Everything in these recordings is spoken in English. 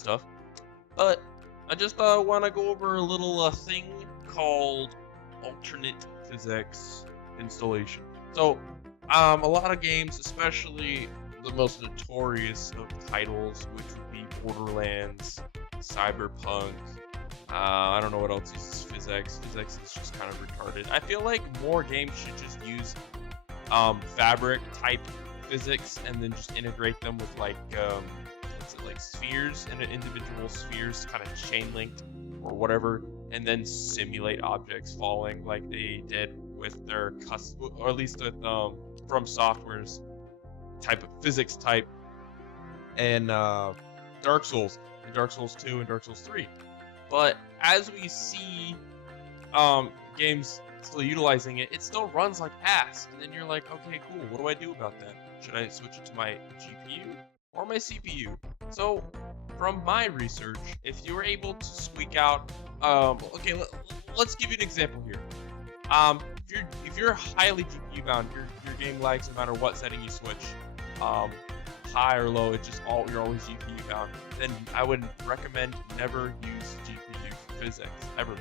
stuff. But I just want to go over a little thing called alternate physics installation. So a lot of games, especially the most notorious of titles, which would be Borderlands, Cyberpunk. I don't know what else uses PHYSX. PHYSX is just kind of retarded. I feel like more games should just use fabric type physics and then just integrate them with like like spheres and individual spheres kind of chain linked or whatever, and then simulate objects falling like they did with their custom, or at least with From Software's type of physics type and Dark Souls and Dark Souls 2 and Dark Souls 3. But as we see games still utilizing it, it still runs like ass. And then you're like, okay, cool, what do I do about that? Should I switch it to my GPU or my CPU? So from my research, if you were able to squeak out, okay, let's give you an example here. If you're highly GPU bound, your game lags no matter what setting you switch, high or low, you're always GPU bound. Then I would recommend never use GPU for PHYSX ever.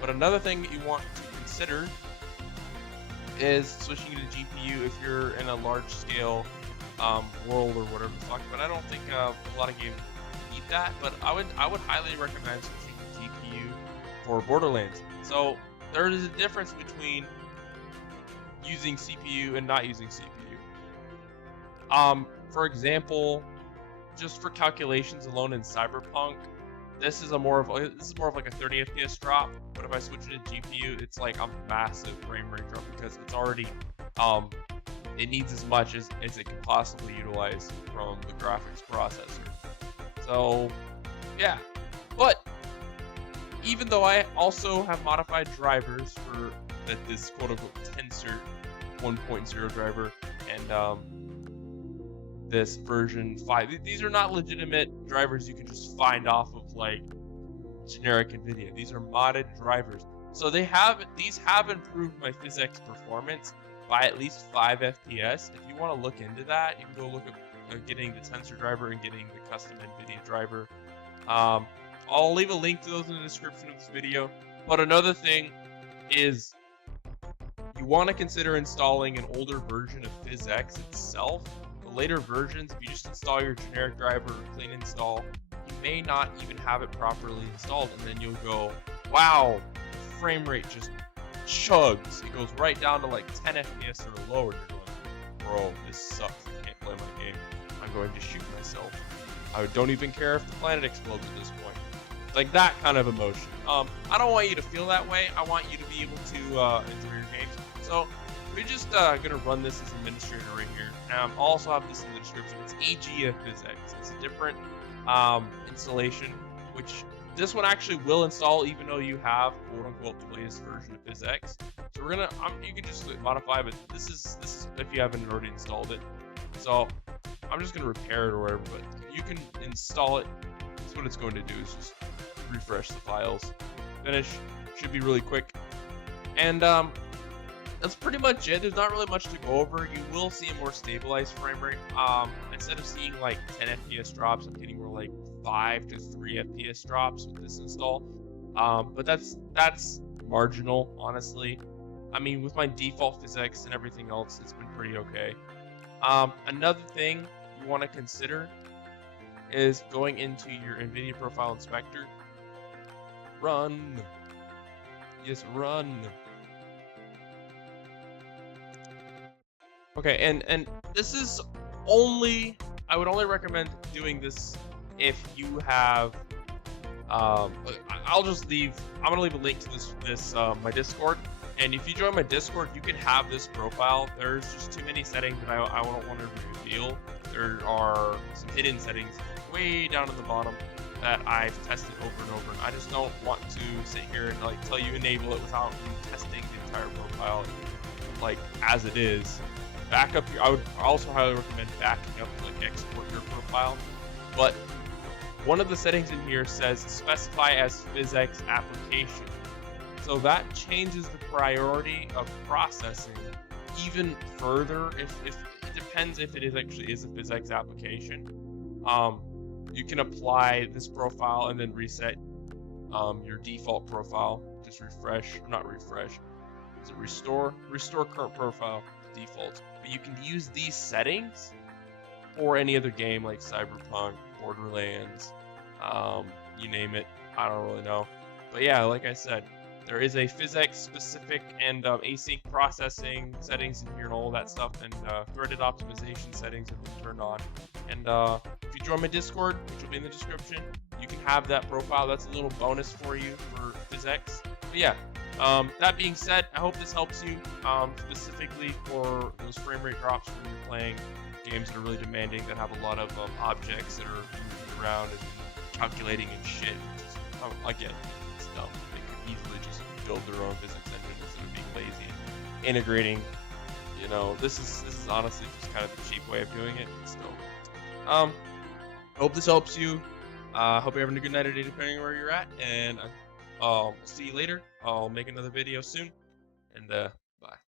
But another thing that you want to consider is switching to GPU if you're in a large scale world or whatever the fuck. But I don't think a lot of games need that. But I would highly recommend switching to GPU for Borderlands. So there is a difference between using CPU and not using CPU. For example, just for calculations alone in Cyberpunk, this is more of like a 30 FPS drop. But if I switch it to GPU, it's like a massive frame rate drop because it's already it needs as much as it can possibly utilize from the graphics processor. So yeah, but even though I also have modified drivers for this quote-unquote Tensor 1.0 driver and this version 5, these are not legitimate drivers you can just find off of like generic NVIDIA. These are modded drivers. So these have improved my PHYSX performance by at least 5 FPS. If you want to look into that, you can go look at getting the Tensor driver and getting the custom NVIDIA driver. I'll leave a link to those in the description of this video. But another thing is you want to consider installing an older version of PHYSX itself. The later versions, if you just install your generic driver or clean install, you may not even have it properly installed, and then you'll go, wow, frame rate just chugs. It goes right down to like 10 FPS or lower. You're going, bro, this sucks. I can't play my game. I'm going to shoot myself. I don't even care if the planet explodes at this point. Like that kind of emotion. I don't want you to feel that way. I want you to be able to enjoy your games. So we're just gonna run this as administrator right here. I'll also have this in the description. It's AGEIA PHYSX. It's a different installation, which this one actually will install even though you have quote unquote the latest version of PHYSX. So we're gonna you can just modify, but this is if you haven't already installed it. So I'm just gonna repair it or whatever, but you can install it. That's what it's going to do is just refresh the files. Finish. Should be really quick. And that's pretty much it. There's not really much to go over. You will see a more stabilized frame rate. Instead of seeing like 10 FPS drops, I'm getting more like 5 to 3 FPS drops with this install. But that's marginal, honestly. I mean, with my default PHYSX and everything else, it's been pretty okay. Another thing you want to consider is going into your NVIDIA Profile Inspector. Run. Yes, run. Okay, and this is only, I would only recommend doing this if you have, I'm gonna leave a link to this my Discord, and if you join my Discord, you can have this profile. There's just too many settings that I don't want to reveal. There are some hidden settings way down at the bottom that I've tested over and over, and I just don't want to sit here and like tell you enable it without you testing the entire profile like as it is. Backup, I would also highly recommend backing up to like export your profile. But one of the settings in here says specify as PHYSX application. So that changes the priority of processing even further. If it depends if it actually is a PHYSX application. you can apply this profile and then reset your default profile. Just refresh, not refresh. Is it restore? Restore current profile default. But you can use these settings for any other game like Cyberpunk, Borderlands, you name it. I don't really know. But yeah, like I said, there is a PHYSX specific and async processing settings in here and all that stuff, and threaded optimization settings have been turned on. And if you join my Discord, which will be in the description, you can have that profile. That's a little bonus for you for PHYSX. But yeah, that being said, I hope this helps you specifically for those frame rate drops when you're playing games that are really demanding, that have a lot of objects that are moving around and calculating and shit. Again, it's dumb. They could easily just build their own physics engine instead of being lazy and integrating. You know, this is honestly just kind of the cheap way of doing it. So, hope this helps you. Hope you're having a good night or day depending on where you're at, and we'll see you later. I'll make another video soon, and